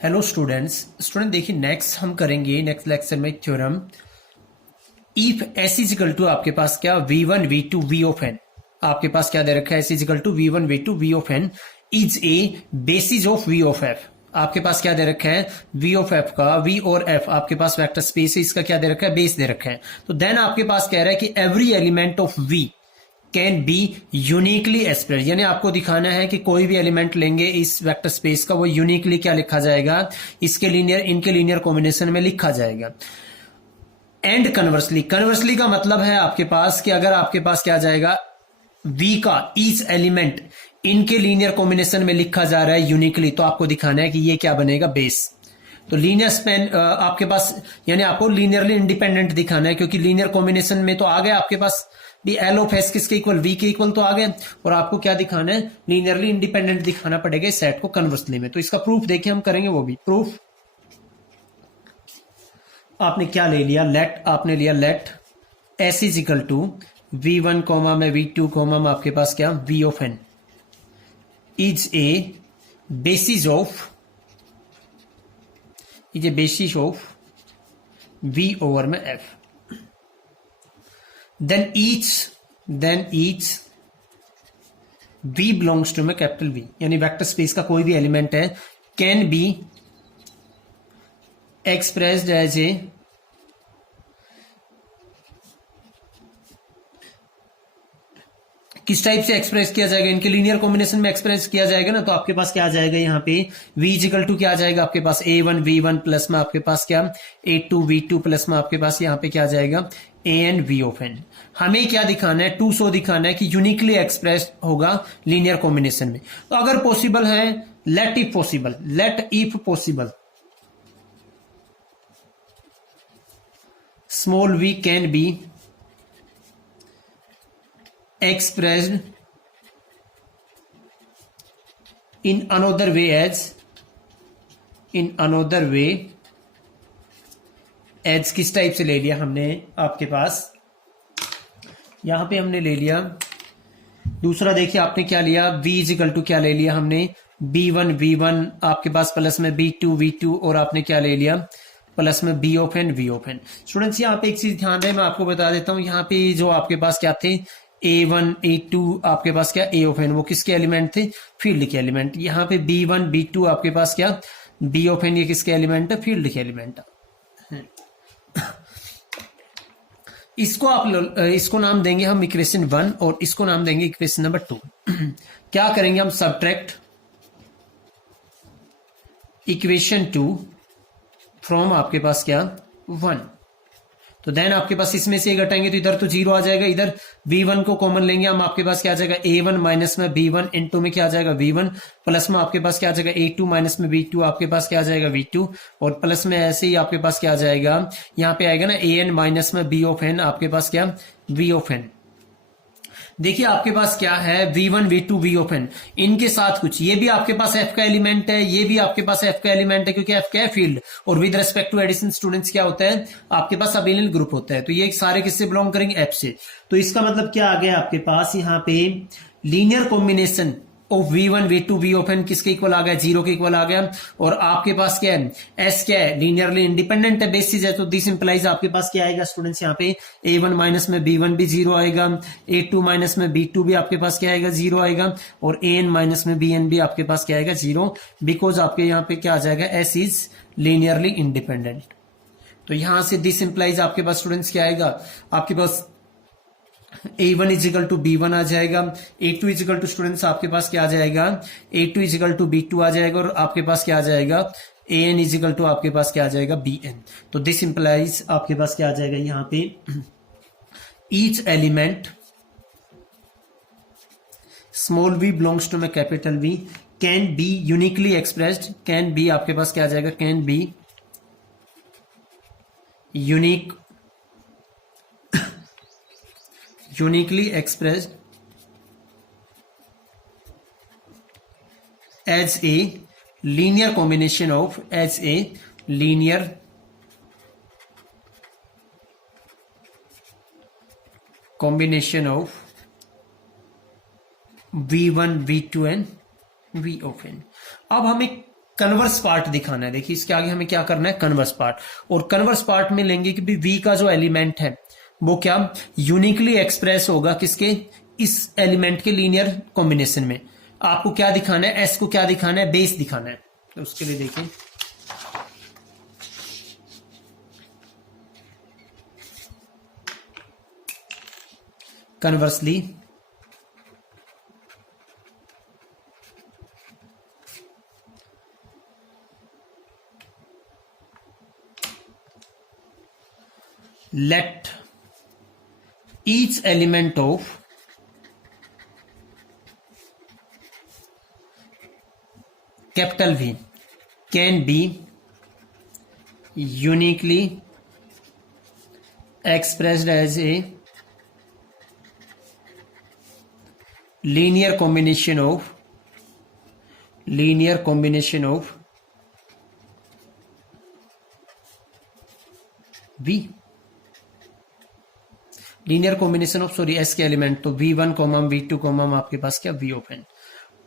Hello student देखिए next हम करेंगे नेक्स्ट लेक्चर में theorem if S is equal to आपके पास क्या v1 v2 v of n। आपके पास क्या दे रखा है S is equal to v1 v2 v of n is a basis of v of f। आपके पास क्या दे रखा है v ऑफ f का v और f आपके पास वेक्टर स्पेस है, इसका क्या दे रखा है बेस दे रखा है। तो देन आपके पास कह रहा है कि every element of v can be uniquely express, यानी आपको दिखाना है कि कोई भी एलिमेंट लेंगे इस वेक्टर स्पेस का वो यूनिकली क्या लिखा जाएगा, इनके लीनियर कॉम्बिनेशन में लिखा जाएगा। एंड कन्वर्सली का मतलब है आपके पास कि अगर आपके पास क्या जाएगा v का ईच एलिमेंट इनके लीनियर कॉम्बिनेशन में लिखा जा रहा है यूनिकली, तो आपको दिखाना है कि ये क्या बनेगा बेस। तो लीनियर स्पेन आपके पास यानी आपको लीनियरली इंडिपेंडेंट दिखाना है, क्योंकि लीनियर कॉम्बिनेशन में तो आ गया आपके पास भी एल ऑफ एस किसके इक्वल v के इक्वल तो आ गया, और आपको क्या दिखाना है लीनियरली इंडिपेंडेंट दिखाना पड़ेगा इस सेट को कन्वर्सली में। तो इसका प्रूफ देखिए हम करेंगे, वो भी प्रूफ आपने क्या ले लिया आपने लिया let S is equal to v1 comma में v2 कॉमा में आपके पास क्या v of n is a basis of v over में f। then each v belongs to में कैपिटल V, यानी वेक्टर स्पेस का कोई भी एलिमेंट है can be expressed as a किस टाइप से एक्सप्रेस किया जाएगा, इनके लीनियर कॉम्बिनेशन में एक्सप्रेस किया जाएगा ना। तो आपके पास क्या आ जाएगा यहाँ पे v इजिकल टू क्या आ जाएगा आपके पास a1 v1 प्लस में आपके पास क्या a2 v2 प्लस में आपके पास यहाँ पे क्या आ जाएगा an v ऑफ n। हमें क्या दिखाना है 200 दिखाना है कि यूनिकली एक्सप्रेस होगा लीनियर कॉम्बिनेशन में। तो अगर पॉसिबल है let if possible small v can be expressed in another way as किस टाइप से ले लिया हमने आपके पास यहां पे हमने ले लिया दूसरा। देखिए आपने क्या लिया v इजिकल टू क्या ले लिया हमने b1 v1 आपके पास प्लस में b2 v2 और आपने क्या ले लिया प्लस में b of n v of n। Students यहाँ पे एक चीज ध्यान रहे, मैं आपको बता देता हूं यहाँ पे जो आपके पास क्या थे a1 a2 आपके पास क्या a ऑफ n वो किसके एलिमेंट थे फील्ड के एलिमेंट। यहाँ पे b1 b2 आपके पास क्या b ऑफ n ये किसके एलिमेंट है फील्ड के एलिमेंट। इसको नाम देंगे हम इक्वेशन 1 और इसको नाम देंगे इक्वेशन नंबर 2। क्या करेंगे हम सब्ट्रैक्ट इक्वेशन 2 फ्रॉम आपके पास क्या 1। तो देन आपके पास इसमें से घटाएंगे तो इधर तो 0 आ जाएगा, इधर v1 को कॉमन लेंगे हम आपके पास क्या आ जाएगा a1 माइनस में b1 इनटू में क्या आ जाएगा v1 प्लस में आपके पास क्या आ जाएगा a2 माइनस में b2 आपके पास क्या आ जाएगा v2 और प्लस में ऐसे ही आपके पास क्या आ जाएगा यहाँ पे आएगा ना an माइनस में b ऑफ n आपके पास क्या v ऑफ n। देखिए आपके पास क्या है v1 v2 v of n, इनके साथ कुछ ये भी आपके पास f का एलिमेंट है, ये भी आपके पास f का एलिमेंट है क्योंकि f क्या है फील्ड, और with respect to addition students क्या होता है आपके पास अबेलियल ग्रुप होता है। तो ये सारे किससे बिलोंग करेंगे f से। तो इसका मतलब क्या आ गया आपके पास यहाँ पे linear combination of v1 v2 v of n किसके इक्वल आ गया 0 के इक्वल आ गया। और आपके पास क्या है s क्या है लीनियरली इंडिपेंडेंट है बेसिस है, तो दिस इंप्लाइज आपके पास क्या आएगा स्टूडेंट्स यहाँ पे a1 माइनस में b1 भी 0 आएगा, a2 माइनस में b2 भी आपके पास क्या आएगा 0 आएगा और an माइनस में bn भी आपके पास क्या आएगा 0, बिकॉज आपके यहाँ पे क्या आ जाएगा s इज लीनियरली इंडिपेंडेंट। तो यहां से दिस इंप्लाइज आपके पास स्टूडेंट्स क्या आएगा आपके पास a1 इजिकल टू b1 आ जाएगा, a2 इजिकल टू स्टूडेंट्स आपके पास क्या आ जाएगा a2 इजिकल टू b2 आ जाएगा और आपके पास क्या आ जाएगा an इजिकल टू आपके पास क्या आ जाएगा bn। तो दिस इंप्लाइज आपके पास क्या आ जाएगा यहाँ पे each element small v belongs to में capital V can be uniquely expressed, can be आपके पास क्या आ जाएगा can be uniquely expressed as a linear combination of v1 v2 and v of n। अब हमें कन्वर्स पार्ट दिखाना है। देखिए इसके आगे हमें क्या करना है, कन्वर्स पार्ट। और कन्वर्स पार्ट में लेंगे कि वी का जो एलिमेंट है वो क्या यूनिकली एक्सप्रेस होगा किसके, इस एलिमेंट के लीनियर कॉम्बिनेशन में। आपको क्या दिखाना है, एस को क्या दिखाना है, बेस दिखाना है। तो उसके लिए देखिए conversely let each element of capital V can be uniquely expressed as a linear combination of V, linear combination of sorry S के एलिमेंट। तो V1 कॉमम V2 कॉमम आपके पास क्या V of n।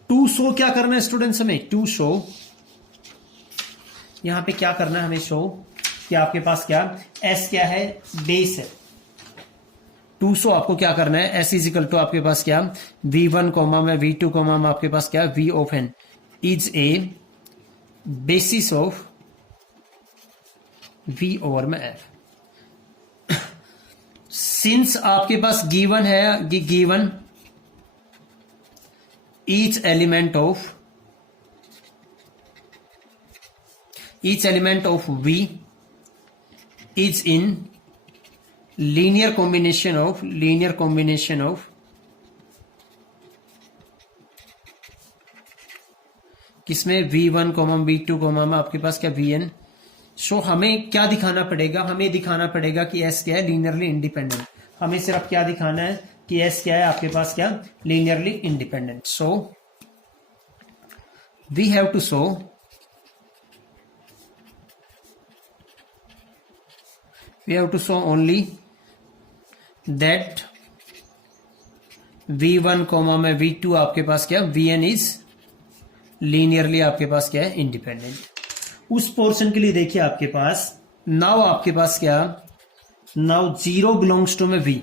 To show क्या करना है students, हमें टू शो, यहां पे क्या करना है हमें शो कि आपके पास क्या S क्या है, बेस है। टू शो आपको क्या करना है, S इजिकल टू आपके पास क्या V1 कॉमम है V2 कॉमम आपके पास क्या V of n is a basis of V over में F। सिंस आपके पास गिवन है, given each element of V is in linear combination of किसमें V1 कॉमम V2 कॉमम आपके पास क्या Vn। सो हमें क्या दिखाना पड़ेगा, हमें दिखाना पड़ेगा कि S क्या है, लीनियरली इंडिपेंडेंट। हमें सिर्फ क्या दिखाना है कि S क्या है आपके पास क्या linearly independent. So we have to show only that V1 comma में V2 आपके पास क्या Vn इज लीनियरली आपके पास क्या है इंडिपेंडेंट। उस पोर्शन के लिए देखिए आपके पास नाउ आपके पास क्या, नाउ 0 बिलोंग्स टू में V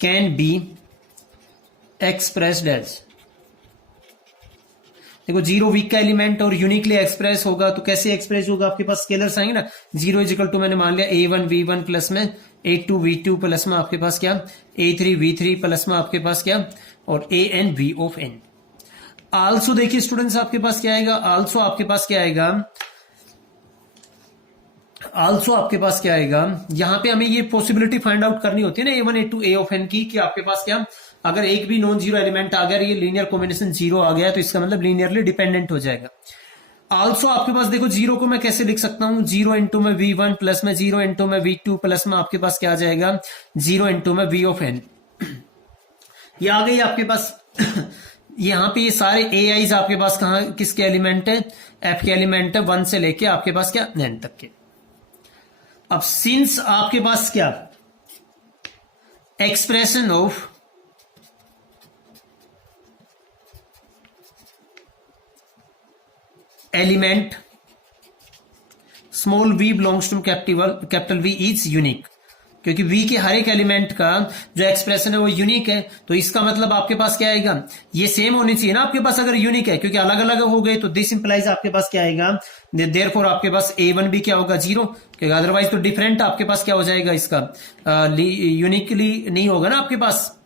can be expressed as, देखो 0 वीक का एलिमेंट और यूनिकली एक्सप्रेस होगा तो कैसे एक्सप्रेस होगा, आपके पास स्केलर्स आएंगे ना। 0 इजिकल टू मैंने मान लिया A1 V1 प्लस में A2 V2 प्लस में आपके पास क्या A3 V3 प्लस में आपके पास क्या और AN V of n। Also देखिए स्टूडेंट्स आपके पास क्या आएगा, आल्सो आपके पास क्या आएगा, यहां पे हमें ये पॉसिबिलिटी फाइंड आउट करनी होती है ना A1 A2 A of n की, कि आपके पास क्या अगर एक भी नॉन जीरो एलिमेंट आ गया, ये लीनियर कॉम्बिनेशन 0 आ गया तो इसका मतलब लीनियरली डिपेंडेंट हो जाएगा। आल्सो आपके पास देखो 0 को मैं कैसे लिख सकता हूं, 0 इंटू में V1 प्लस में 0 इंटू में V2 प्लस में आपके पास क्या आ जाएगा 0 इंटू में V ऑफ n। ये आ गई आपके पास यहां पे ये सारे AIs आपके पास कहां किसके एलिमेंट है, F के एलिमेंट है 1 से लेके आपके पास क्या n तक के। अब सिंस आपके पास क्या expression of element small v belongs to capital V is unique, क्योंकि V के हर एक एलिमेंट का जो एक्सप्रेशन है वो यूनिक है, तो इसका मतलब आपके पास क्या आएगा, ये सेम होनी चाहिए ना आपके पास अगर यूनिक है, क्योंकि अलग अलग हो गए तो दिस इंप्लाइज आपके पास क्या आएगा, देयरफॉर आपके पास A1 भी क्या होगा 0, क्योंकि अदरवाइज तो डिफरेंट आपके पास क्या हो जाएगा, इसका यूनिकली नहीं होगा ना आपके पास।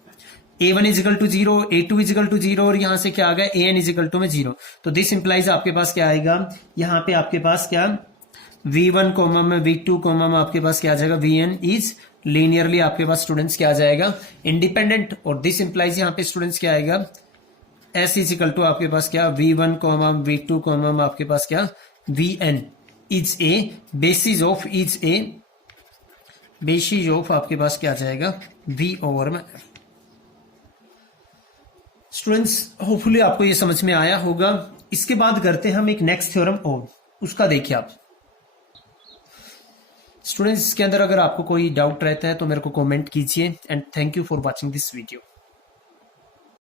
A1 is equal to 0, A2 is equal to 0 और यहां से क्या आ गया AN इजिकल टू में 0, तो दिस इंप्लाइज आपके पास क्या आएगा, यहां पे आपके पास क्या V1 कॉमा में V2 कॉमा में आपके पास क्या आ जाएगा Vn इज लीनियरली आपके पास स्टूडेंट्स क्या आ जाएगा इंडिपेंडेंट, और दिस इंप्लाइज यहां पे स्टूडेंट्स क्या आएगा S इजिकल टू आपके पास क्या V1 कॉमा V2 कॉमा में आपके पास क्या Vn is a basis of आपके पास क्या आ जाएगा V ओवर में F। स्टूडेंट्स होपफुली आपको ये समझ में आया होगा। इसके बाद करते हैं हम एक नेक्स्ट थ्योरम और उसका देखिए आप स्टूडेंट्स, इसके अंदर अगर आपको कोई डाउट रहता है तो मेरे को कमेंट कीजिए and thank you for watching this video.